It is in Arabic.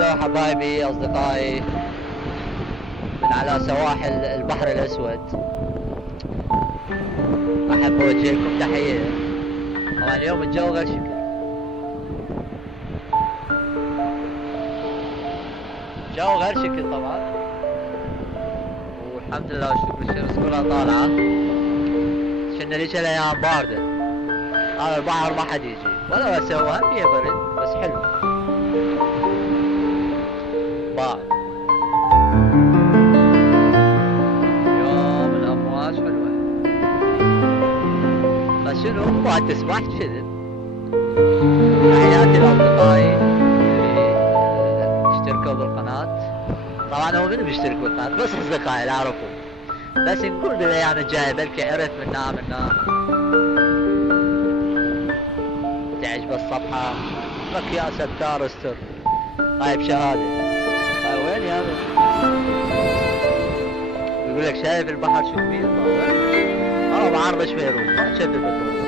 يا حبايبي أصدقائي من على سواحل البحر الأسود، أحب أوجه لكم تحية. طبعا اليوم الجو غير شكل، الجو غير شكل طبعا، والحمد لله والشكر الشمس كلها طالعة. شنا ليش الأيام باردة، هذا البحر ما حد يجي ولا سوى هم برد، بس حلو بارد. يوم الأمواج حلوة، بس شنو ما تسبح كذب. تحياتي لأصدقائي اللي اشتركوا بالقناة. طبعا هو منو بيشترك بالقناة؟ بس أصدقائي اللي أعرفهم. بس نقول بالأيام الجاية بلكي عرف منا تعجب الصفحة لك يا ستار استر. هاي بشهادة، هاي وين يا من؟ يقول لك شايف البحر شو كبير؟ ما بعرض شوي روح ما تشبه بالروح.